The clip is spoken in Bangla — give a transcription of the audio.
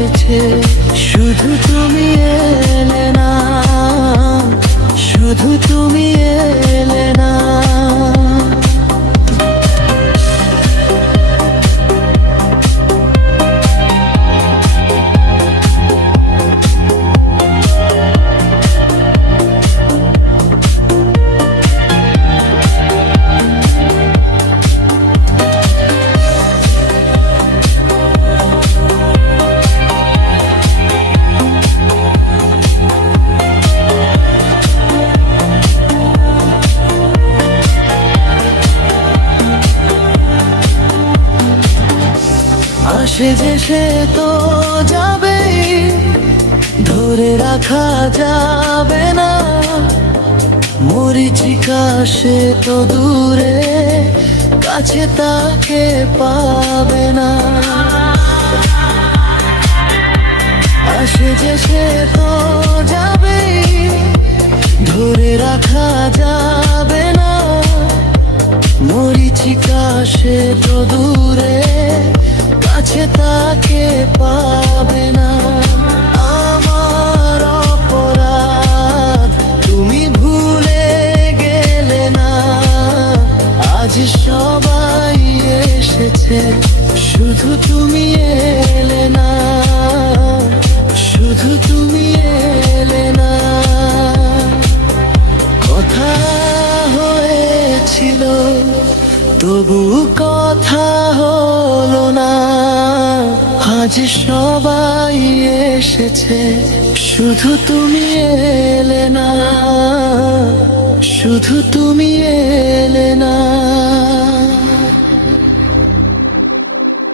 এসেছে, শুধু তুমি এলে না, শুধু তুমি এলে না। আসে যে সে তো যাবেই, ধরে রাখা যাবে না। মরীচিকা সে তো দূরে, কাছে তাকে পাবে না। আসে যে সে তো যাবেই, ধরে রাখা যাবে না। মরীচিকা সে তো দূরে, কাছে তাকে পাবে না। আমার অপরাধ তুমি ভুলে গেলে না। আজ সবাই এসেছে, শুধু তুমি এলে না, শুধু তুমি এলে না। কথা হয়েছিল তবু কথা হলো না। আজ সবাই এসেছে, শুধু তুমি এলে না, শুধু তুমি এলে না।